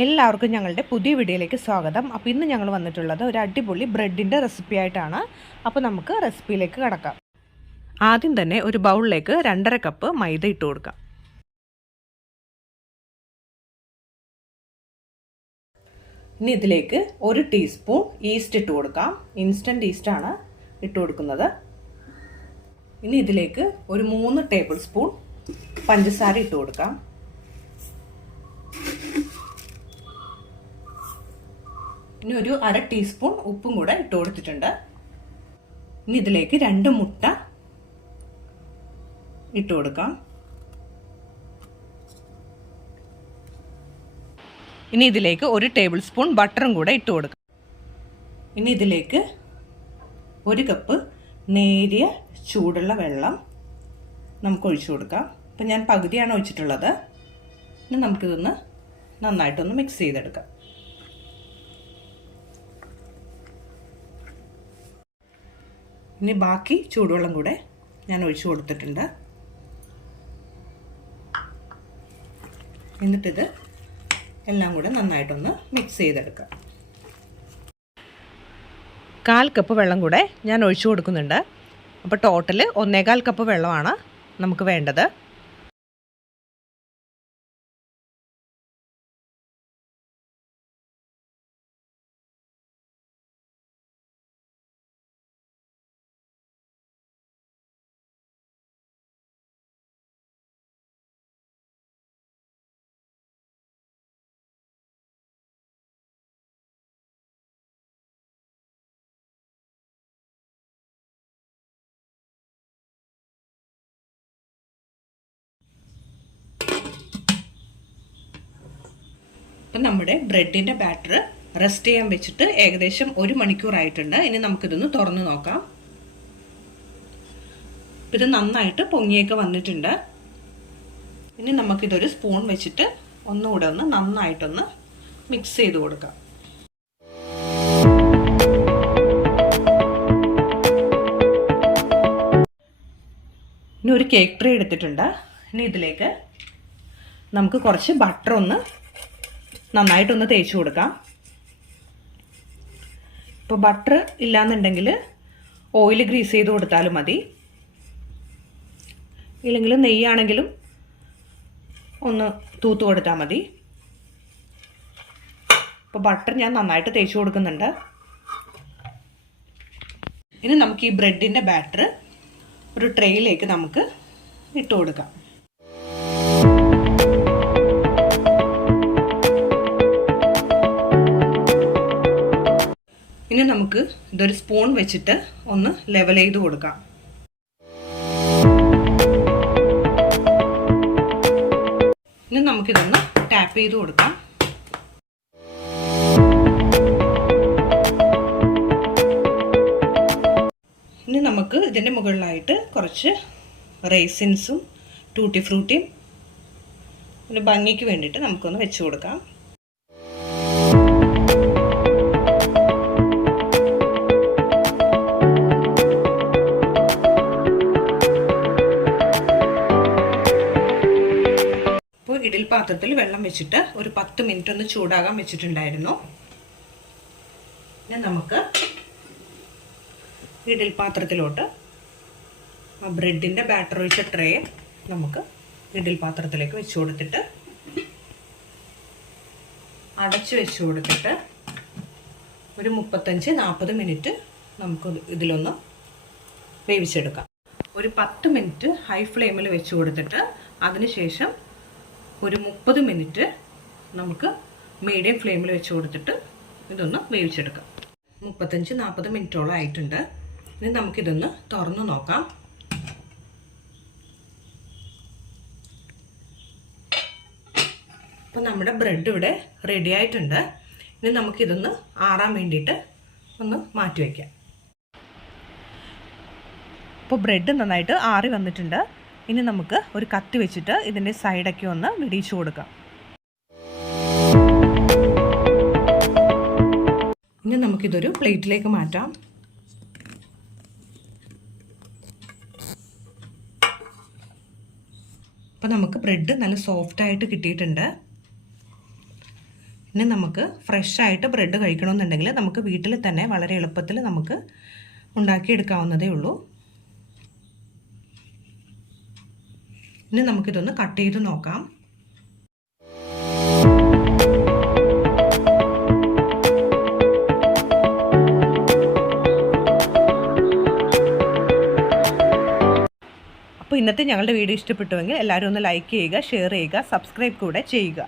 എല്ലാവർക്കും ഞങ്ങളുടെ പുതിയ വീഡിയോയിലേക്ക് സ്വാഗതം. അപ്പോൾ ഇന്ന് ഞങ്ങൾ വന്നിട്ടുള്ളത് ഒരു അടിപൊളി ബ്രെഡിന്റെ റെസിപ്പി ആയിട്ടാണ്. അപ്പോൾ നമുക്ക് റെസിപ്പിയിലേക്ക് കടക്കാം. ആദ്യം തന്നെ ഒരു ബൗളിലേക്ക് രണ്ടര കപ്പ് മൈദ ഇട്ട് കൊടുക്കാം. ഇനി ഇതിലേക്ക് ഒരു ടീസ്പൂൺ ഈസ്റ്റ് ഇട്ട് കൊടുക്കാം. ഇൻസ്റ്റന്റ് ഈസ്റ്റാണ് ഇട്ട് കൊടുക്കുന്നത്. ഇനി ഇതിലേക്ക് ഒരു മൂന്ന് ടേബിൾ സ്പൂൺ പഞ്ചസാര ഇട്ട് കൊടുക്കാം. ഇനി ഒരു അര ടീസ്പൂൺ ഉപ്പും കൂടെ ഇട്ട് കൊടുത്തിട്ടുണ്ട്. ഇനി ഇതിലേക്ക് രണ്ട് മുട്ട ഇട്ട് കൊടുക്കാം. ഇനി ഇതിലേക്ക് ഒരു ടേബിൾ സ്പൂൺ ബട്ടറും കൂടെ ഇട്ട് കൊടുക്കാം. ഇനി ഇതിലേക്ക് ഒരു കപ്പ് നേരിയ ചൂടുള്ള വെള്ളം നമുക്ക് ഒഴിച്ചു കൊടുക്കാം. ഇപ്പം ഞാൻ പകുതിയാണ് ഒഴിച്ചിട്ടുള്ളത്. ഇനി നമുക്കിതൊന്ന് നന്നായിട്ടൊന്ന് മിക്സ് ചെയ്തെടുക്കാം. ഇനി ബാക്കി ചൂടുവെള്ളം കൂടെ ഞാൻ ഒഴിച്ചു കൊടുത്തിട്ടുണ്ട്. എന്നിട്ടിത് എല്ലാം കൂടെ നന്നായിട്ടൊന്ന് മിക്സ് ചെയ്തെടുക്കാം. കാൽ കപ്പ് വെള്ളം കൂടെ ഞാൻ ഒഴിച്ചു കൊടുക്കുന്നുണ്ട്. അപ്പോൾ ടോട്ടൽ ഒന്നേകാൽ കപ്പ് വെള്ളമാണ് നമുക്ക് വേണ്ടത്. അപ്പം നമ്മുടെ ബ്രെഡിന്റെ ബാറ്റർ റെസ്റ്റ് ചെയ്യാൻ വെച്ചിട്ട് ഏകദേശം ഒരു മണിക്കൂർ ആയിട്ടുണ്ട് ഇനി നമുക്കിതൊന്ന് തുറന്ന് നോക്കാം. ഇത് നന്നായിട്ട് പൊങ്ങിയൊക്കെ വന്നിട്ടുണ്ട്. ഇനി നമുക്കിതൊരു സ്പൂൺ വെച്ചിട്ട് ഒന്നുകൂടെ ഒന്ന് നന്നായിട്ടൊന്ന് മിക്സ് ചെയ്ത് കൊടുക്കാം. ഇനി ഒരു കേക്ക് ട്രേ എടുത്തിട്ടുണ്ട്. ഇനി ഇതിലേക്ക് നമുക്ക് കുറച്ച് ബട്ടർ ഒന്ന് നന്നായിട്ടൊന്ന് തേച്ച് കൊടുക്കാം. ഇപ്പോൾ ബട്ടർ ഇല്ലാന്നുണ്ടെങ്കിൽ ഓയിൽ ഗ്രീസ് ചെയ്ത് കൊടുത്താലും മതി. ഇല്ലെങ്കിൽ നെയ്യാണെങ്കിലും ഒന്ന് തൂത്ത് കൊടുത്താൽ മതി. ഇപ്പോൾ ബട്ടർ ഞാൻ നന്നായിട്ട് തേച്ച് കൊടുക്കുന്നുണ്ട്. ഇനി നമുക്ക് ഈ ബ്രെഡിന്റെ ബാറ്റർ ഒരു ട്രേയിലേക്ക് നമുക്ക് ഇട്ട് കൊടുക്കാം. നമുക്ക് ഇതൊരു സ്പൂൺ വെച്ചിട്ട് ഒന്ന് ലെവൽ ചെയ്ത് കൊടുക്കാം. ഇനി നമുക്കിതൊന്ന് ടാപ്പ് ചെയ്ത് കൊടുക്കാം. ഇനി നമുക്ക് ഇതിന്റെ മുകളിലായിട്ട് കുറച്ച് റേസിൻസും ടൂട്ടി ഫ്രൂട്ടിയും ഒരു ഭംഗിക്ക് വേണ്ടിയിട്ട് നമുക്കൊന്ന് വെച്ച് കൊടുക്കാം. ഇഡിൽ പാത്രത്തിൽ വെള്ളം വെച്ചിട്ട് ഒരു പത്ത് മിനിറ്റ് ഒന്ന് ചൂടാകാൻ വെച്ചിട്ടുണ്ടായിരുന്നു. ഇനി നമുക്ക് ഇഡിൽ പാത്രത്തിലോട്ട് ആ ബ്രെഡിന്റെ ബാറ്റർ ഒഴിച്ച ട്രേ നമുക്ക് ഇഡിൽ പാത്രത്തിലേക്ക് വെച്ച് കൊടുത്തിട്ട് അടച്ച് വെച്ച് കൊടുത്തിട്ട് ഒരു മുപ്പത്തഞ്ച് നാൽപ്പത് മിനിറ്റ് നമുക്ക് ഇതിലൊന്ന് വേവിച്ചെടുക്കാം. ഒരു പത്ത് മിനിറ്റ് ഹൈ ഫ്ലെയിമിൽ വെച്ച് കൊടുത്തിട്ട് അതിനുശേഷം ഒരു മുപ്പത് മിനിറ്റ് നമുക്ക് മീഡിയം ഫ്ലെയിമിൽ വെച്ച് കൊടുത്തിട്ട് ഇതൊന്ന് വേവിച്ചെടുക്കാം. മുപ്പത്തഞ്ച് നാൽപ്പത് മിനിറ്റോളം ആയിട്ടുണ്ട്. ഇനി നമുക്കിതൊന്ന് തുറന്ന് നോക്കാം. അപ്പം നമ്മുടെ ബ്രെഡ് ഇവിടെ റെഡി ആയിട്ടുണ്ട്. ഇനി നമുക്കിതൊന്ന് ആറാൻ വേണ്ടിയിട്ട് ഒന്ന് മാറ്റി വയ്ക്കാം അപ്പോൾ ബ്രെഡ് നന്നായിട്ട് ആറി വന്നിട്ടുണ്ട്. ഇനി നമുക്ക് ഒരു കത്തി വെച്ചിട്ട് ഇതിന്റെ സൈഡൊക്കെ ഒന്ന് വിടിയിച്ചു കൊടുക്കാം. ഇനി നമുക്കിതൊരു പ്ലേറ്റിലേക്ക് മാറ്റാം. അപ്പോൾ നമുക്ക് ബ്രെഡ് നല്ല സോഫ്റ്റായിട്ട് കിട്ടിയിട്ടുണ്ട്. ഇനി നമുക്ക് ഫ്രഷ് ആയിട്ട് ബ്രെഡ് കഴിക്കണമെന്നുണ്ടെങ്കിൽ നമുക്ക് വീട്ടിൽ തന്നെ വളരെ എളുപ്പത്തിൽ നമുക്ക് ഉണ്ടാക്കിയെടുക്കാവുന്നതേ ഉള്ളൂ. ഇനി നമുക്കിതൊന്ന് കട്ട് ചെയ്ത് നോക്കാം. അപ്പോൾ ഇന്നത്തെ ഞങ്ങളുടെ വീഡിയോ ഇഷ്ടപ്പെട്ടുവെങ്കിൽ എല്ലാവരും ഒന്ന് ലൈക്ക് ചെയ്യുക ഷെയർ ചെയ്യുക സബ്സ്ക്രൈബ് കൂടെ ചെയ്യുക.